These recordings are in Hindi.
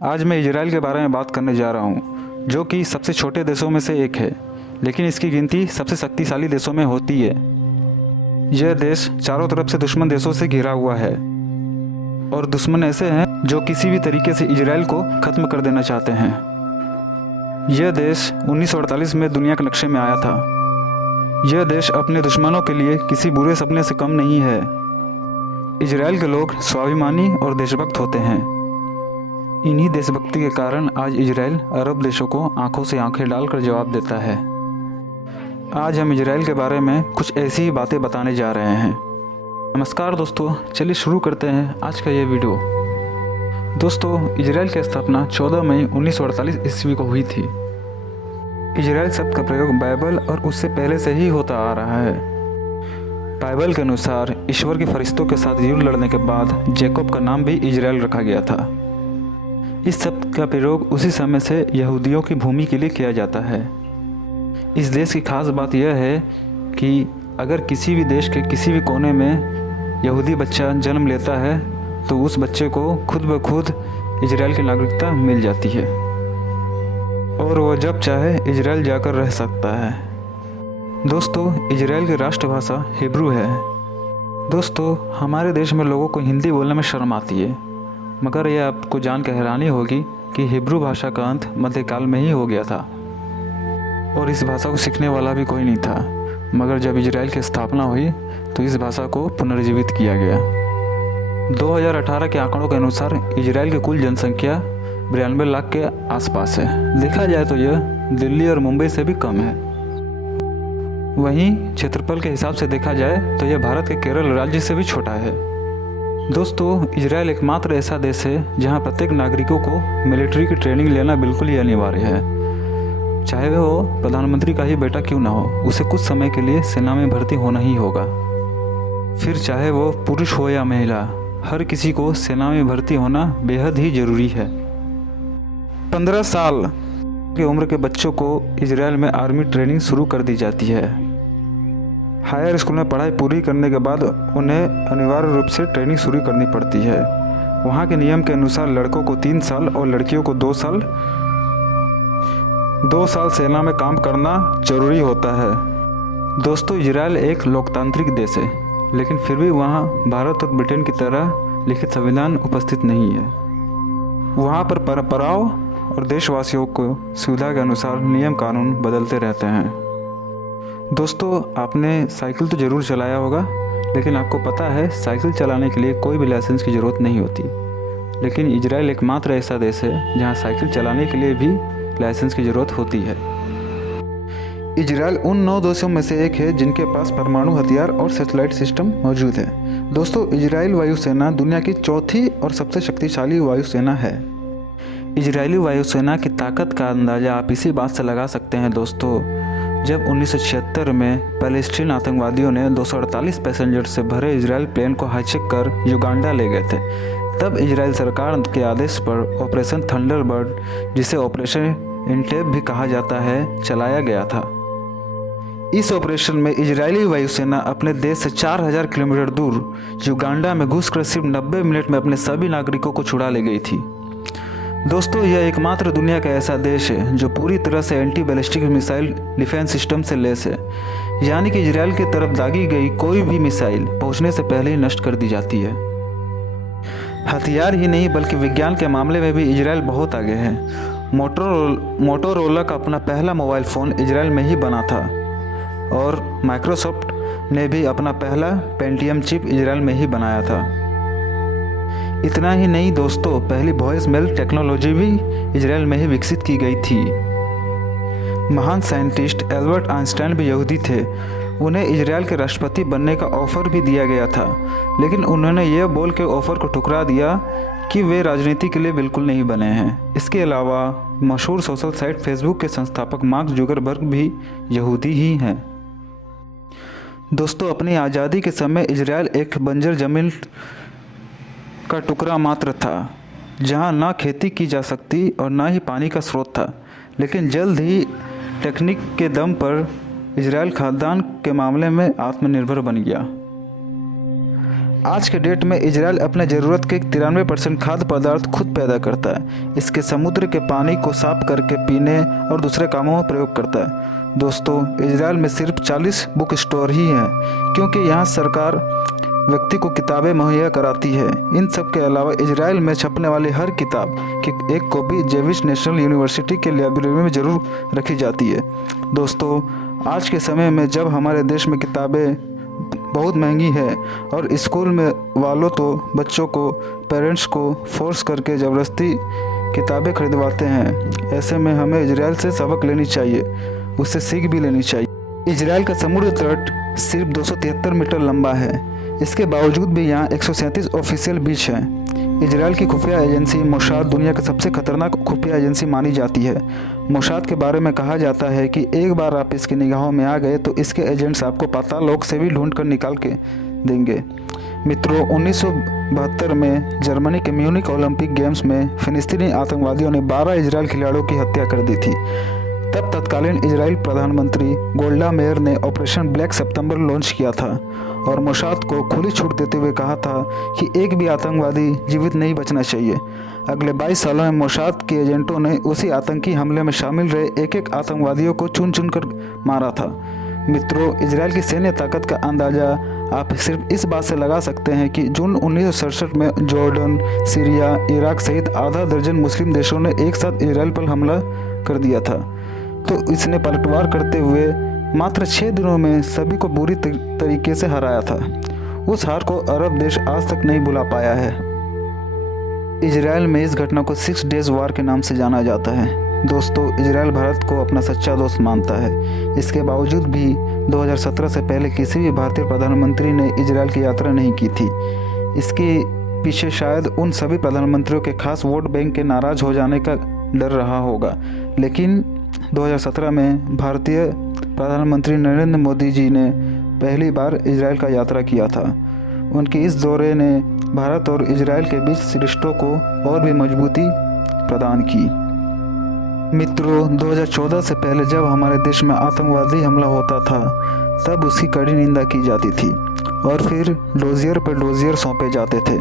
आज मैं इजराइल के बारे में बात करने जा रहा हूँ, जो कि सबसे छोटे देशों में से एक है, लेकिन इसकी गिनती सबसे शक्तिशाली देशों में होती है। यह देश चारों तरफ से दुश्मन देशों से घिरा हुआ है और दुश्मन ऐसे हैं जो किसी भी तरीके से इजराइल को ख़त्म कर देना चाहते हैं। यह देश 1948 में दुनिया के नक्शे में आया था। यह देश अपने दुश्मनों के लिए किसी बुरे सपने से कम नहीं है। इजराइल के लोग स्वाभिमानी और देशभक्त होते हैं। इन्हीं देशभक्ति के कारण आज इजराइल अरब देशों को आंखों से आंखें डालकर जवाब देता है। आज हम इजराइल के बारे में कुछ ऐसी ही बातें बताने जा रहे हैं। नमस्कार दोस्तों, चलिए शुरू करते हैं आज का ये वीडियो। दोस्तों, इजराइल की स्थापना 14 मई 1948 ईस्वी को हुई थी। इजराइल शब्द का प्रयोग बाइबल और उससे पहले से ही होता आ रहा है। बाइबल के अनुसार ईश्वर के फरिश्तों के साथ युद्ध लड़ने के बाद जैकब का नाम भी इजराइल रखा गया था। इस शब्द का प्रयोग उसी समय से यहूदियों की भूमि के लिए किया जाता है। इस देश की खास बात यह है कि अगर किसी भी देश के किसी भी कोने में यहूदी बच्चा जन्म लेता है तो उस बच्चे को खुद ब खुद इजराइल की नागरिकता मिल जाती है और वह जब चाहे इजराइल जाकर रह सकता है। दोस्तों, इजराइल की राष्ट्रभाषा हिब्रू है। दोस्तों, हमारे देश में लोगों को हिंदी बोलने में शर्म आती है, मगर यह आपको जान कर हैरानी होगी कि हिब्रू भाषा का अंत मध्यकाल में ही हो गया था और इस भाषा को सीखने वाला भी कोई नहीं था। मगर जब इजराइल की स्थापना हुई तो इस भाषा को पुनर्जीवित किया गया। 2018 के आंकड़ों के अनुसार इजराइल की कुल जनसंख्या 92 लाख के आसपास है। देखा जाए तो यह दिल्ली और मुंबई से भी कम है। वहीं क्षेत्रफल के हिसाब से देखा जाए तो यह भारत के केरल राज्य से भी छोटा है। दोस्तों, इजराइल एकमात्र ऐसा देश है जहां प्रत्येक नागरिकों को मिलिट्री की ट्रेनिंग लेना बिल्कुल ही अनिवार्य है। चाहे वो प्रधानमंत्री का ही बेटा क्यों ना हो, उसे कुछ समय के लिए सेना में भर्ती होना ही होगा। फिर चाहे वो पुरुष हो या महिला, हर किसी को सेना में भर्ती होना बेहद ही ज़रूरी है। 15 साल की उम्र के बच्चों को इजराइल में आर्मी ट्रेनिंग शुरू कर दी जाती है। हायर स्कूल में पढ़ाई पूरी करने के बाद उन्हें अनिवार्य रूप से ट्रेनिंग शुरू करनी पड़ती है। वहाँ के नियम के अनुसार लड़कों को 3 साल और लड़कियों को 2 साल सेना में काम करना जरूरी होता है। दोस्तों, इजराइल एक लोकतांत्रिक देश है, लेकिन फिर भी वहाँ भारत और ब्रिटेन की तरह लिखित संविधान उपस्थित नहीं है। वहाँ पर परंपराओं और देशवासियों को सुविधा के अनुसार नियम कानून बदलते रहते हैं। दोस्तों, आपने साइकिल तो ज़रूर चलाया होगा, लेकिन आपको पता है साइकिल चलाने के लिए कोई भी लाइसेंस की ज़रूरत नहीं होती। लेकिन इजराइल एकमात्र ऐसा देश है जहां साइकिल चलाने के लिए भी लाइसेंस की ज़रूरत होती है। इजराइल उन 9 देशों में से एक है जिनके पास परमाणु हथियार और सैटेलाइट सिस्टम मौजूद है। दोस्तों, इजराइल वायुसेना दुनिया की चौथी और सबसे शक्तिशाली वायुसेना है। इजरायली वायुसेना की ताकत का अंदाज़ा आप इसी बात से लगा सकते हैं दोस्तों, जब 1976 में पैलेस्टीन आतंकवादियों ने 248 पैसेंजर से भरे इजराइल प्लेन को हाईजैक कर युगांडा ले गए थे। तब इजराइल सरकार के आदेश पर ऑपरेशन थंडरबर्ड, जिसे ऑपरेशन इंटेब भी कहा जाता है, चलाया गया था। इस ऑपरेशन में इजरायली वायुसेना अपने देश से 4000 किलोमीटर दूर युगांडा में घुसकर सिर्फ 90 मिनट में अपने सभी नागरिकों को छुड़ा ले गई थी। दोस्तों, यह एकमात्र दुनिया का ऐसा देश है जो पूरी तरह से anti ballistic missile defence system से लैस है, यानी कि इजराइल की तरफ दागी गई कोई भी मिसाइल पहुंचने से पहले ही नष्ट कर दी जाती है। हथियार ही नहीं बल्कि विज्ञान के मामले में भी इजराइल बहुत आगे है। मोटोरोला का अपना पहला मोबाइल फ़ोन इजराइल में ही बना था और माइक्रोसॉफ्ट ने भी अपना पहला पेंटियम चिप इजराइल में ही बनाया था। इतना ही नहीं दोस्तों, पहली वॉइस मेल टेक्नोलॉजी भी इजराइल में ही विकसित की गई थी। महान साइंटिस्ट एल्बर्ट आइंस्टाइन भी यहूदी थे। उन्हें इजराइल के राष्ट्रपति बनने का ऑफ़र भी दिया गया था, लेकिन उन्होंने यह बोल के ऑफ़र को ठुकरा दिया कि वे राजनीति के लिए बिल्कुल नहीं बने हैं। इसके अलावा मशहूर सोशल साइट फेसबुक के संस्थापक मार्क जुकरबर्ग भी यहूदी ही हैं। दोस्तों, अपनी आज़ादी के समय इजराइल एक बंजर ज़मीन का टुकड़ा मात्र था, जहां ना खेती की जा सकती और ना ही पानी का स्रोत था। लेकिन जल्द ही टेक्निक के दम पर इजराइल खाद्यान्न के मामले में आत्मनिर्भर बन गया। आज के डेट में इजराइल अपने ज़रूरत के 93% खाद्य पदार्थ खुद पैदा करता है। इसके समुद्र के पानी को साफ करके पीने और दूसरे कामों में प्रयोग करता है। दोस्तों, इजराइल में सिर्फ 40 बुक स्टोर ही हैं, क्योंकि यहाँ सरकार व्यक्ति को किताबें मुहैया कराती है। इन सब के अलावा इजराइल में छपने वाली हर किताब की एक कॉपी जेविश नेशनल यूनिवर्सिटी के लाइब्रेरी में ज़रूर रखी जाती है। दोस्तों, आज के समय में जब हमारे देश में किताबें बहुत महंगी है और स्कूल में वालों तो बच्चों को, पेरेंट्स को फोर्स करके ज़बरदस्ती किताबें खरीदवाते हैं, ऐसे में हमें इजराइल से सबक लेनी चाहिए, उससे सीख भी लेनी चाहिए। इजराइल का समुद्र तट सिर्फ 273 मीटर लंबा है। इसके बावजूद भी यहाँ 137 ऑफिशियल बीच हैं। इजराइल की खुफिया एजेंसी मोसाद दुनिया की सबसे खतरनाक खुफिया एजेंसी मानी जाती है। मोसाद के बारे में कहा जाता है कि एक बार आप इसकी निगाहों में आ गए तो इसके एजेंट्स आपको पाताल लोक से भी ढूंढ कर निकाल के देंगे। मित्रों, 1972 में जर्मनी के म्यूनिक ओलंपिक गेम्स में फिलिस्तीनी आतंकवादियों ने 12 इजराइल खिलाड़ियों की हत्या कर दी थी। तब तत्कालीन इजराइल प्रधानमंत्री गोल्डा मेयर ने ऑपरेशन ब्लैक सितंबर लॉन्च किया था और मोसाद को खुली छूट देते हुए कहा था कि एक भी आतंकवादी जीवित नहीं बचना चाहिए। अगले 22 सालों में मोसाद के एजेंटों ने उसी आतंकी हमले में शामिल रहे एक आतंकवादियों को चुन चुन कर मारा था। मित्रों, इजराइल की सैन्य ताकत का अंदाज़ा आप सिर्फ इस बात से लगा सकते हैं कि जून 1967 में जॉर्डन, सीरिया, इराक सहित आधा दर्जन मुस्लिम देशों ने एक साथ इजराइल पर हमला कर दिया था। तो इसने पलटवार करते हुए मात्र 6 दिनों में सभी को बुरी तरीके से हराया था। उस हार को अरब देश आज तक नहीं भुला पाया है। इजराइल में इस घटना को 6 डेज वार के नाम से जाना जाता है। दोस्तों, इजराइल भारत को अपना सच्चा दोस्त मानता है। इसके बावजूद भी 2017 से पहले किसी भी भारतीय प्रधानमंत्री ने इजराइल की यात्रा नहीं की थी। इसके पीछे शायद उन सभी प्रधानमंत्रियों के खास वोट बैंक के नाराज़ हो जाने का डर रहा होगा। लेकिन 2017 में भारतीय प्रधानमंत्री नरेंद्र मोदी जी ने पहली बार इजराइल का यात्रा किया था। उनके इस दौरे ने भारत और इजराइल के बीच रिश्तों को और भी मजबूती प्रदान की। मित्रों, 2014 से पहले जब हमारे देश में आतंकवादी हमला होता था तब उसकी कड़ी निंदा की जाती थी और फिर डोजियर पर डोजियर सौंपे जाते थे,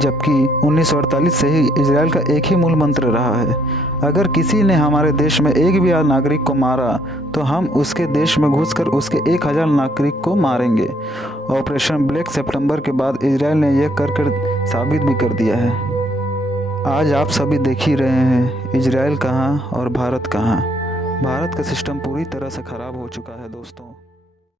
जबकि 1948 से ही इजराइल का एक ही मूल मंत्र रहा है, अगर किसी ने हमारे देश में एक भी नागरिक को मारा तो हम उसके देश में घुसकर उसके 1000 नागरिक को मारेंगे। ऑपरेशन ब्लैक सितंबर के बाद इजराइल ने यह कर साबित भी कर दिया है। आज आप सभी देख ही रहे हैं इजराइल कहाँ और भारत कहाँ। भारत का सिस्टम पूरी तरह से ख़राब हो चुका है दोस्तों।